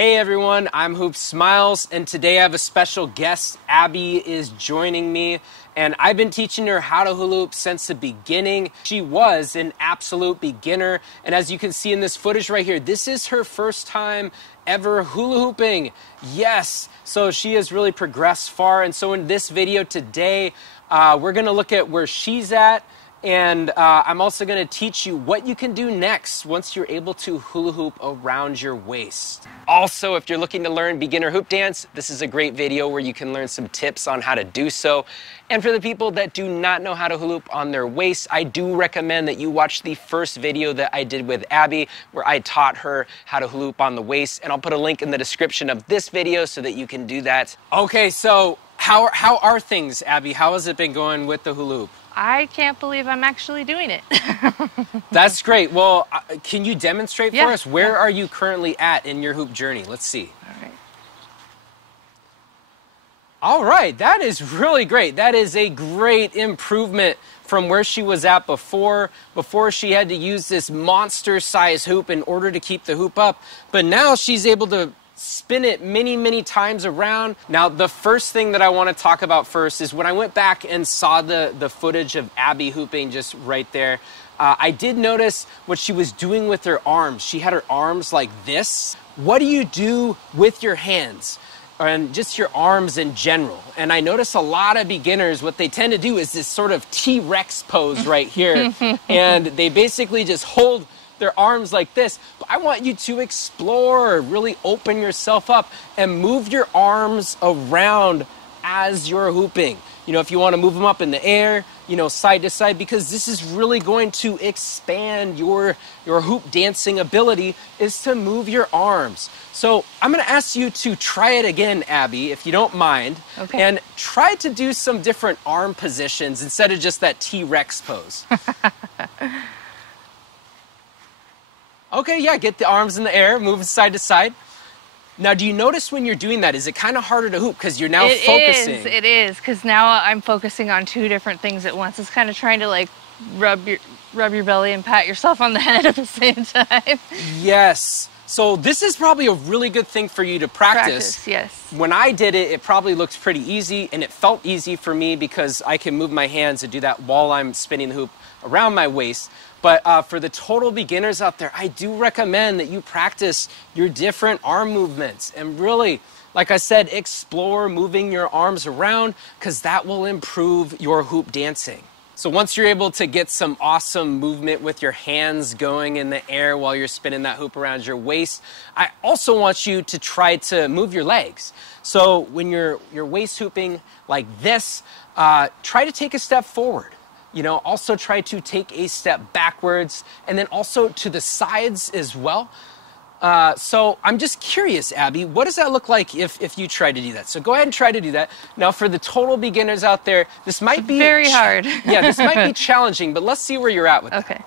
Hey everyone, I'm hoopsmiles, and today I have a special guest. Abbey is joining me, and I've been teaching her how to hula hoop since the beginning. She was an absolute beginner, and as you can see in this footage right here, this is her first time ever hula hooping. Yes, so she has really progressed far, and so in this video today, we're gonna look at where she's at, and I'm also going to teach you what you can do next once you're able to hula hoop around your waist. Also, if you're looking to learn beginner hoop dance, this is a great video where you can learn some tips on how to do so. And for the people that do not know how to hula hoop on their waist, I do recommend that you watch the first video that I did with Abbey, where I taught her how to hula hoop on the waist. And I'll put a link in the description of this video so that you can do that. Okay, so how are things, Abbey? How has it been going with the hula hoop? I can't believe I'm actually doing it. That's great. Well, can you demonstrate for us? Where are you currently at in your hoop journey? Let's see. All right, that is really great. That is a great improvement from where she was at before. Before she had to use this monster-sized hoop in order to keep the hoop up. But now she's able to spin it many times around. Now, the first thing that I want to talk about first is when I went back and saw the footage of Abbey hooping just right there, I did notice what she was doing with her arms. She had her arms like this. What do you do with your hands? And just your arms in general. And I notice a lot of beginners, what they tend to do is this sort of T-Rex pose right here. And they basically just hold their arms like this. But I want you to explore, really open yourself up and move your arms around as you're hooping. You know, if you want to move them up in the air, you know, side to side, because this is really going to expand your hoop dancing ability, is to move your arms. So I'm going to ask you to try it again, Abbey, if you don't mind. Okay. And try to do some different arm positions instead of just that T-Rex pose. Okay, yeah, get the arms in the air, move side to side. Now, do you notice when you're doing that, is it kind of harder to hoop because you're now focusing? It is, because now I'm focusing on two different things at once. It's kind of trying to like rub your belly and pat yourself on the head at the same time. Yes. So this is probably a really good thing for you to practice. Yes. When I did it, it probably looked pretty easy, and it felt easy for me because I can move my hands and do that while I'm spinning the hoop around my waist. But for the total beginners out there, I do recommend that you practice your different arm movements and really, like I said, explore moving your arms around, because that will improve your hoop dancing. So once you're able to get some awesome movement with your hands going in the air while you're spinning that hoop around your waist, I also want you to try to move your legs. So when you're waist hooping like this, try to take a step forward. You know, also try to take a step backwards, and then also to the sides as well. So I'm just curious, Abbey, what does that look like if you try to do that? So go ahead and try to do that. Now, for the total beginners out there, this might be very hard. Yeah, this might be challenging, but let's see where you're at with it. Okay.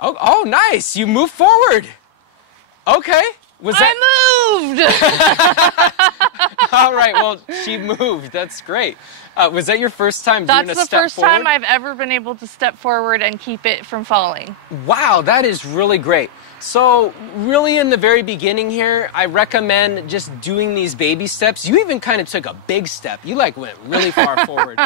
Oh, nice. You move forward. Okay. I moved! All right, well, she moved. That's great. Was that your first time doing a step forward? That's the first time I've ever been able to step forward and keep it from falling. Wow, that is really great. So really in the very beginning here, I recommend just doing these baby steps. You even kind of took a big step. You like went really far forward.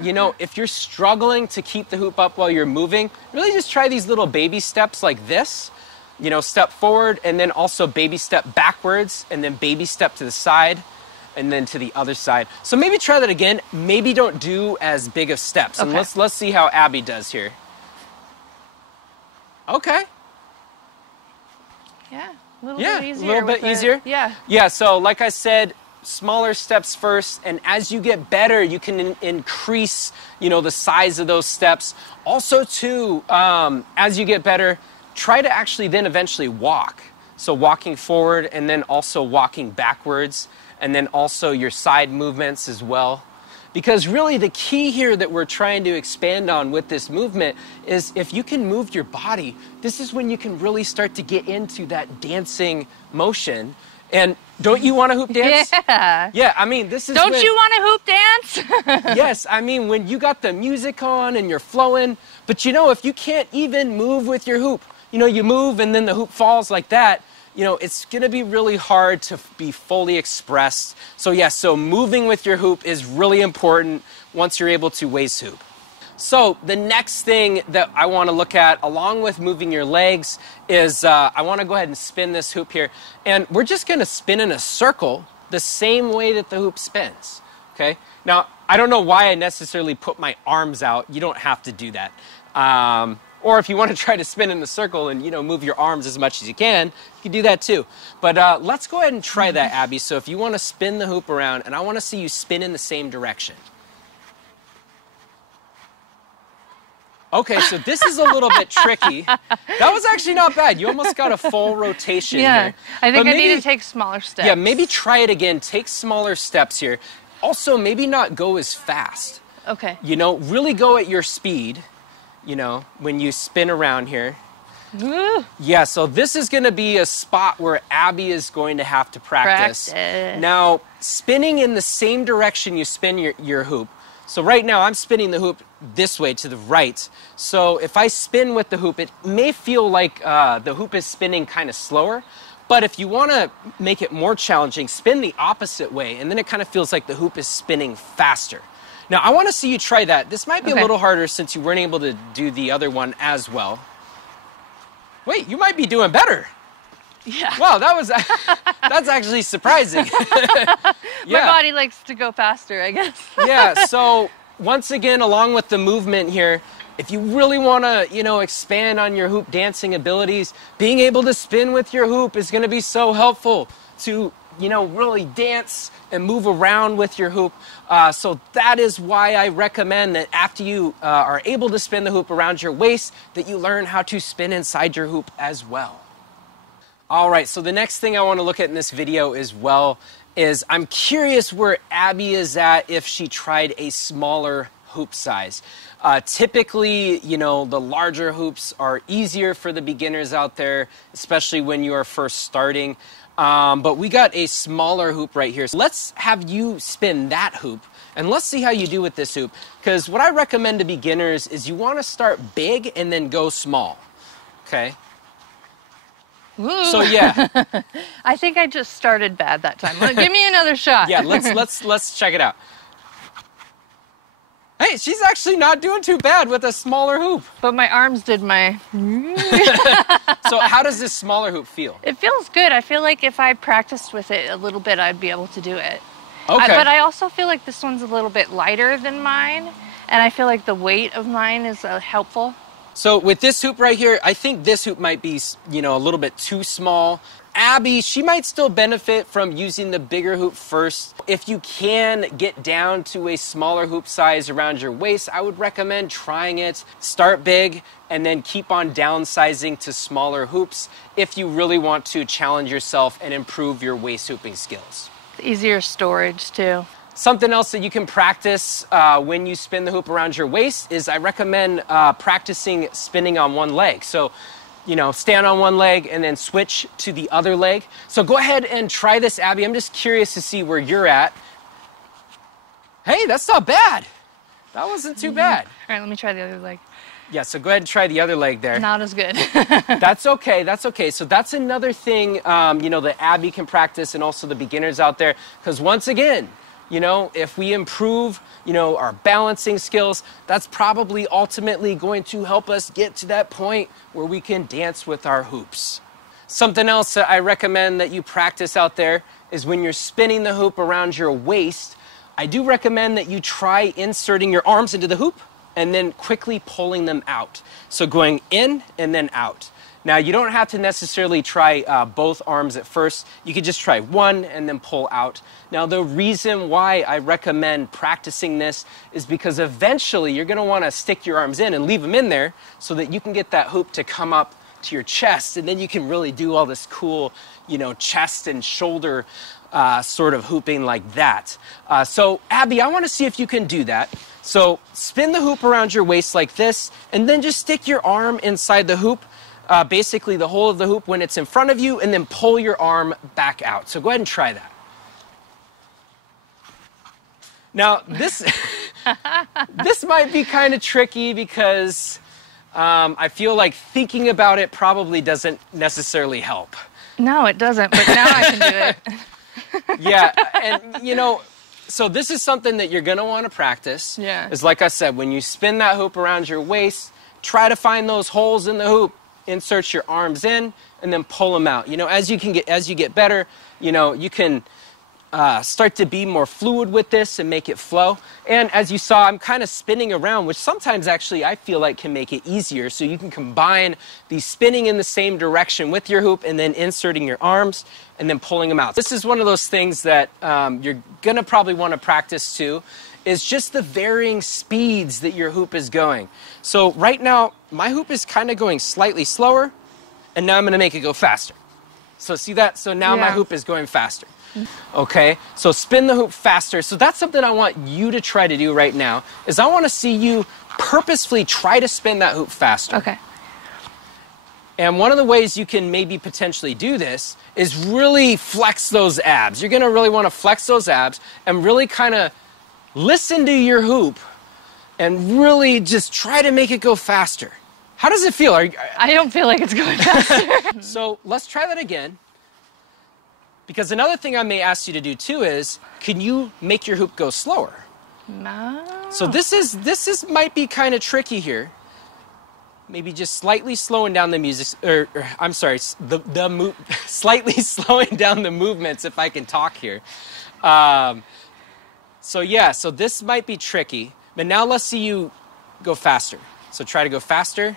You know, if you're struggling to keep the hoop up while you're moving, really just try these little baby steps like this. You know, step forward, and then also baby step backwards, and then baby step to the side, and then to the other side. So maybe try that again. Maybe don't do as big of steps. Okay. And let's see how Abbey does here. Okay. Yeah, a little bit easier. A little bit easier? Yeah. Yeah, so like I said, smaller steps first, and as you get better, you can increase, you know, the size of those steps. Also, too, as you get better, try to actually then eventually walk. So walking forward and then also walking backwards, and then also your side movements as well. Because really the key here that we're trying to expand on with this movement is if you can move your body, this is when you can really start to get into that dancing motion. And don't you want to hoop dance? Yeah. Yeah, I mean, this is Don't you want to hoop dance? Yes, I mean, when you got the music on and you're flowing, but you know, if you can't even move with your hoop, you move and then the hoop falls like that, it's going to be really hard to be fully expressed. So yeah, so moving with your hoop is really important once you're able to waist hoop. So the next thing that I want to look at, along with moving your legs, is I want to go ahead and spin this hoop here. And we're just going to spin in a circle the same way that the hoop spins, okay? Now, I don't know why I necessarily put my arms out. You don't have to do that. Or if you want to try to spin in the circle and, move your arms as much as you can do that too. But let's go ahead and try that, Abby. So if you want to spin the hoop around, and I want to see you spin in the same direction. Okay, so this is a little bit tricky. That was actually not bad. You almost got a full rotation here. I think I need to take smaller steps. Yeah, maybe try it again. Take smaller steps here. Also, maybe not go as fast. Okay. Really go at your speed, when you spin around here. Woo. Yeah, so this is going to be a spot where Abby is going to have to practice. Now, spinning in the same direction you spin your hoop. So right now, I'm spinning the hoop this way to the right. So if I spin with the hoop, it may feel like the hoop is spinning kind of slower. But if you want to make it more challenging, spin the opposite way, and then it kind of feels like the hoop is spinning faster. Now, I want to see you try that. This might be a little harder since you weren't able to do the other one as well. Wait, you might be doing better. Yeah. Wow, that's actually surprising. My body likes to go faster, I guess. Yeah, so once again, along with the movement here, if you really want to, expand on your hoop dancing abilities, being able to spin with your hoop is going to be so helpful to, really dance and move around with your hoop. So that is why I recommend that after you are able to spin the hoop around your waist, that you learn how to spin inside your hoop as well. All right, so the next thing I want to look at in this video as well is I'm curious where Abby is at if she tried a smaller hoop size. Typically, the larger hoops are easier for the beginners out there, especially when you are first starting. But we got a smaller hoop right here. So let's have you spin that hoop, and let's see how you do with this hoop. Because what I recommend to beginners is you want to start big and then go small, okay? Ooh. So yeah, I think I just started bad that time. Give me another shot. Yeah, let's check it out. Hey, she's actually not doing too bad with a smaller hoop. But my arms did my... So how does this smaller hoop feel? It feels good. I feel like if I practiced with it a little bit, I'd be able to do it. Okay. But I also feel like this one's a little bit lighter than mine, and I feel like the weight of mine is helpful. So with this hoop right here, I think this hoop might be, a little bit too small. Abby, she might still benefit from using the bigger hoop first. If you can get down to a smaller hoop size around your waist, I would recommend trying it. Start big and then keep on downsizing to smaller hoops if you really want to challenge yourself and improve your waist hooping skills. Easier storage too. Something else that you can practice when you spin the hoop around your waist is I recommend practicing spinning on one leg. So, stand on one leg and then switch to the other leg. So go ahead and try this, Abby. I'm just curious to see where you're at. Hey, that's not bad. That wasn't too bad. All right, let me try the other leg. Yeah, so go ahead and try the other leg there. Not as good. That's okay, that's okay. So that's another thing, that Abby can practice, and also the beginners out there. Because once again, if we improve, our balancing skills, that's probably ultimately going to help us get to that point where we can dance with our hoops. Something else that I recommend that you practice out there is when you're spinning the hoop around your waist, I do recommend that you try inserting your arms into the hoop and then quickly pulling them out. So going in and then out. Now, you don't have to necessarily try both arms at first. You could just try one and then pull out. Now, the reason why I recommend practicing this is because eventually you're going to want to stick your arms in and leave them in there so that you can get that hoop to come up to your chest, and then you can really do all this cool, chest and shoulder sort of hooping like that. So, Abby, I want to see if you can do that. So, spin the hoop around your waist like this, and then just stick your arm inside the hoop. Basically the whole of the hoop when it's in front of you, and then pull your arm back out. So go ahead and try that. Now, this might be kind of tricky because I feel like thinking about it probably doesn't necessarily help. No, it doesn't, but now I can do it. Yeah, and you know, so this is something that you're gonna want to practice. Yeah. Is like I said, when you spin that hoop around your waist, try to find those holes in the hoop, insert your arms in, and then pull them out. You know, as you get better, you know, you can start to be more fluid with this and make it flow. And as you saw, I'm kind of spinning around, which sometimes actually I feel like can make it easier. So you can combine the spinning in the same direction with your hoop and then inserting your arms and then pulling them out. This is one of those things that you're gonna probably want to practice too, is just the varying speeds that your hoop is going. So right now, my hoop is kind of going slightly slower, and now I'm gonna make it go faster. So see that? So now my hoop is going faster. Okay, so spin the hoop faster. So that's something I want you to try to do right now, is I want to see you purposefully try to spin that hoop faster. Okay. And one of the ways you can maybe potentially do this is really flex those abs. You're going to really want to flex those abs and really kind of listen to your hoop and really just try to make it go faster. How does it feel? I don't feel like it's going faster. So let's try that again. Because another thing I may ask you to do too is, can you make your hoop go slower? No. So this might be kind of tricky here. Maybe just slightly slowing down the music, I'm sorry, slightly slowing down the movements if I can talk here. So yeah, so this might be tricky, but now let's see you go faster. So try to go faster.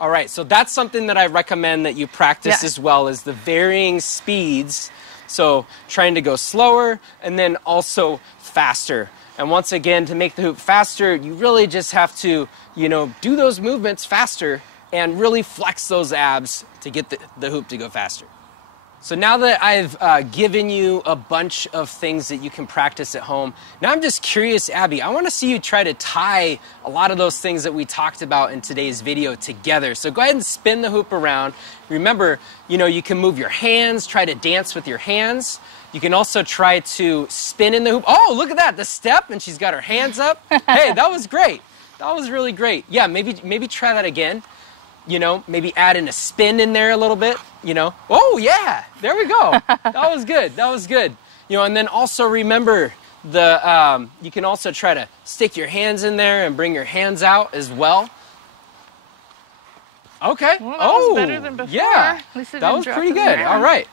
All right, so that's something that I recommend that you practice as well, is the varying speeds. So trying to go slower and then also faster. And once again, to make the hoop faster, you really just have to, you know, do those movements faster and really flex those abs to get the hoop to go faster. So now that I've given you a bunch of things that you can practice at home, now I'm just curious, Abby, I want to see you try to tie a lot of those things that we talked about in today's video together. So go ahead and spin the hoop around. Remember, you know, you can move your hands, try to dance with your hands. You can also try to spin in the hoop. Oh, look at that, the step, and she's got her hands up. Hey, that was great. That was really great. Yeah, maybe try that again. You know, maybe add in a spin in there a little bit, you know. Oh, yeah, there we go. That was good, that was good. You know, and then also remember, you can also try to stick your hands in there and bring your hands out as well. Okay. Well, that was better than before. Yeah, At least it that didn't was drop pretty to the good. ground. All right.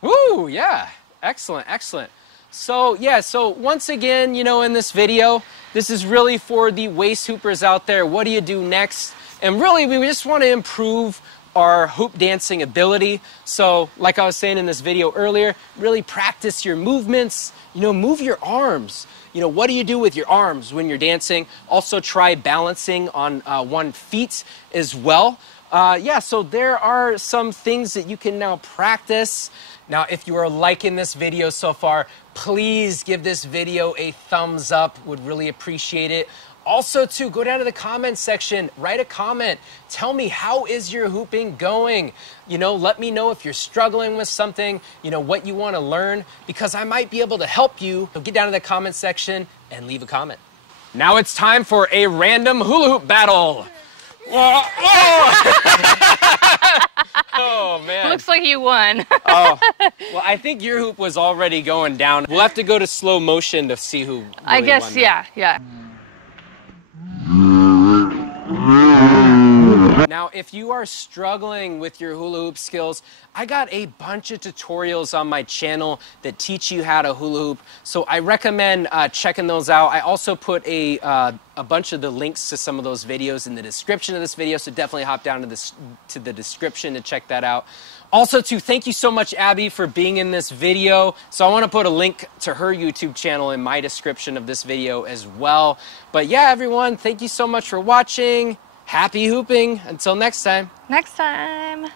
Woo, yeah, excellent, excellent. So, yeah, so once again, you know, in this video, this is really for the waist hoopers out there. What do you do next? And really, we just want to improve our hoop dancing ability. So, like I was saying in this video earlier, really practice your movements. You know, move your arms. You know, what do you do with your arms when you're dancing? Also try balancing on one feet as well. Yeah, so there are some things that you can now practice. Now, if you are liking this video so far, please give this video a thumbs up. Would really appreciate it. Also, too, go down to the comment section, write a comment. Tell me, how is your hooping going? You know, let me know if you're struggling with something, you know, what you want to learn, because I might be able to help you. So get down to the comment section and leave a comment. Now it's time for a random hula hoop battle. Whoa, whoa. Oh, man. Looks like you won. Oh, well, I think your hoop was already going down. We'll have to go to slow motion to see who really I guess, won that. yeah. Now, if you are struggling with your hula hoop skills, I got a bunch of tutorials on my channel that teach you how to hula hoop. So I recommend checking those out. I also put a bunch of the links to some of those videos in the description of this video, so definitely hop down to the description to check that out. Also, too, thank you so much, Abby, for being in this video. So I want to put a link to her YouTube channel in my description of this video as well. But yeah, everyone, thank you so much for watching. Happy hooping. Until next time. Next time.